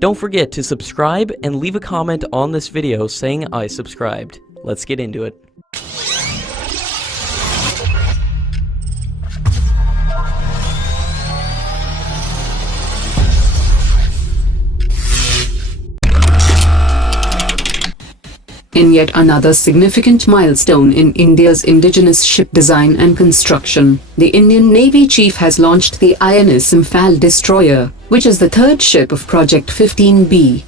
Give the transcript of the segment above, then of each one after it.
Don't forget to subscribe and leave a comment on this video saying I subscribed. Let's get into it. In yet another significant milestone in India's indigenous ship design and construction, the Indian Navy Chief has launched the INS Imphal destroyer, which is the third ship of Project 15B.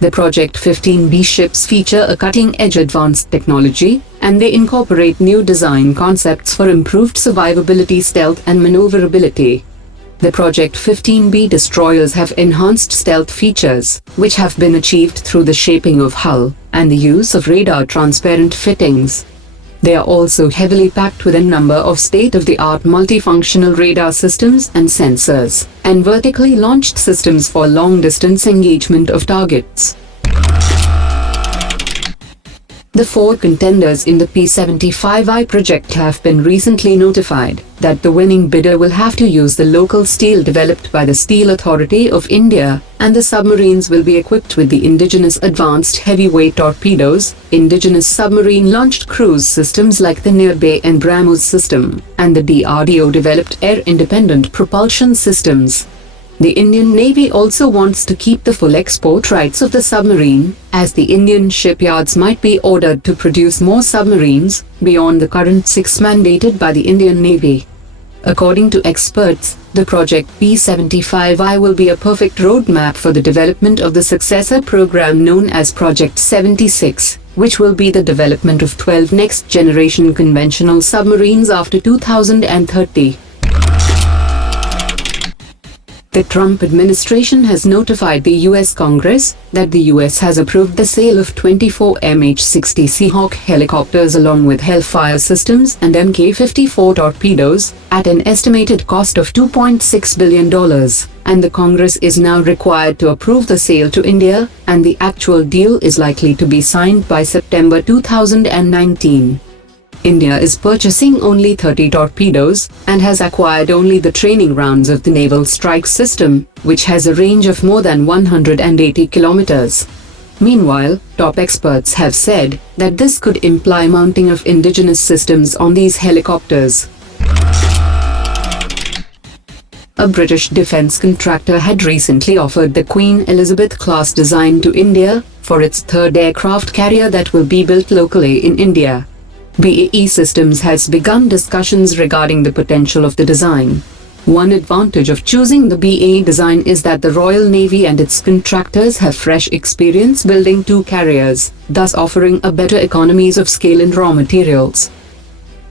The Project 15B ships feature a cutting-edge advanced technology, and they incorporate new design concepts for improved survivability, stealth and maneuverability. The Project 15B destroyers have enhanced stealth features, which have been achieved through the shaping of hull and the use of radar-transparent fittings. They are also heavily packed with a number of state-of-the-art multifunctional radar systems and sensors, and vertically launched systems for long-distance engagement of targets. The four contenders in the P-75I project have been recently notified that the winning bidder will have to use the local steel developed by the Steel Authority of India, and the submarines will be equipped with the indigenous advanced heavyweight torpedoes, indigenous submarine-launched cruise systems like the Nirbhay and BrahMos system, and the DRDO-developed air-independent propulsion systems. The Indian Navy also wants to keep the full export rights of the submarine, as the Indian shipyards might be ordered to produce more submarines, beyond the current 6 mandated by the Indian Navy. According to experts, the Project P-75I will be a perfect roadmap for the development of the Successor program known as Project 76, which will be the development of 12 next-generation conventional submarines after 2030. The Trump administration has notified the U.S. Congress that the U.S. has approved the sale of 24 MH-60 Seahawk helicopters along with Hellfire systems and Mk-54 torpedoes at an estimated cost of $2.6 billion, and the Congress is now required to approve the sale to India, and the actual deal is likely to be signed by September 2019. India is purchasing only 30 torpedoes and has acquired only the training rounds of the Naval Strike System, which has a range of more than 180 kilometers. Meanwhile, top experts have said that this could imply mounting of indigenous systems on these helicopters. A British defence contractor had recently offered the Queen Elizabeth-class design to India for its third aircraft carrier that will be built locally in India. BAE Systems has begun discussions regarding the potential of the design. One advantage of choosing the BAE design is that the Royal Navy and its contractors have fresh experience building two carriers, thus offering a better economies of scale in raw materials.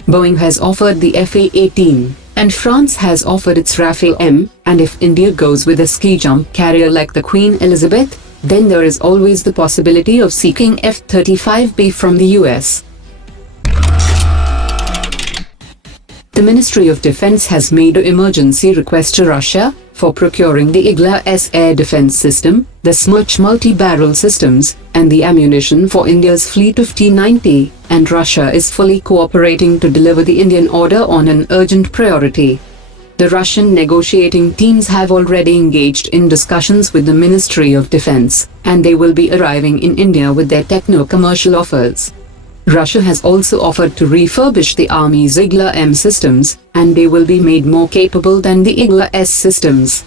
Boeing has offered the FA-18, and France has offered its Rafale M, and if India goes with a ski jump carrier like the Queen Elizabeth, then there is always the possibility of seeking F-35B from the US. The Ministry of Defense has made an emergency request to Russia for procuring the IGLA-S air defense system, the Smerch multi-barrel systems, and the ammunition for India's fleet of T-90, and Russia is fully cooperating to deliver the Indian order on an urgent priority. The Russian negotiating teams have already engaged in discussions with the Ministry of Defense, and they will be arriving in India with their techno-commercial offers. Russia has also offered to refurbish the Army's IGLA-M systems, and they will be made more capable than the IGLA-S systems.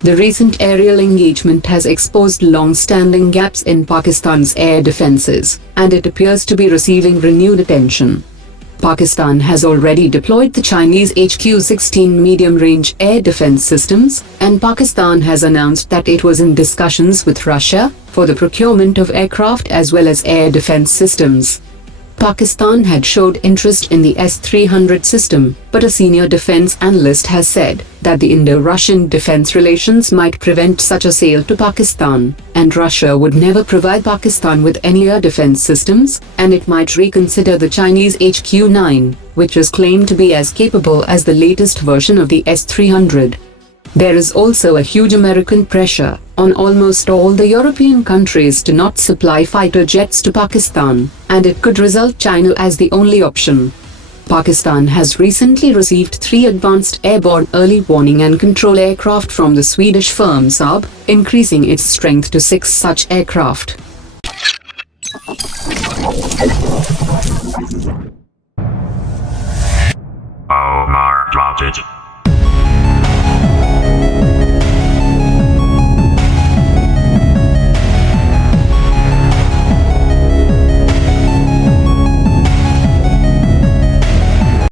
The recent aerial engagement has exposed long-standing gaps in Pakistan's air defenses, and it appears to be receiving renewed attention. Pakistan has already deployed the Chinese HQ-16 medium-range air defense systems, and Pakistan has announced that it was in discussions with Russia for the procurement of aircraft as well as air defense systems. Pakistan had showed interest in the S-300 system, but a senior defense analyst has said that the Indo-Russian defense relations might prevent such a sale to Pakistan, and Russia would never provide Pakistan with any air defense systems, and it might reconsider the Chinese HQ-9, which is claimed to be as capable as the latest version of the S-300. There is also a huge American pressure on almost all the European countries to not supply fighter jets to Pakistan, and it could result China as the only option. Pakistan has recently received 3 advanced airborne early warning and control aircraft from the Swedish firm Saab, increasing its strength to 6 such aircraft. Omar dropped it.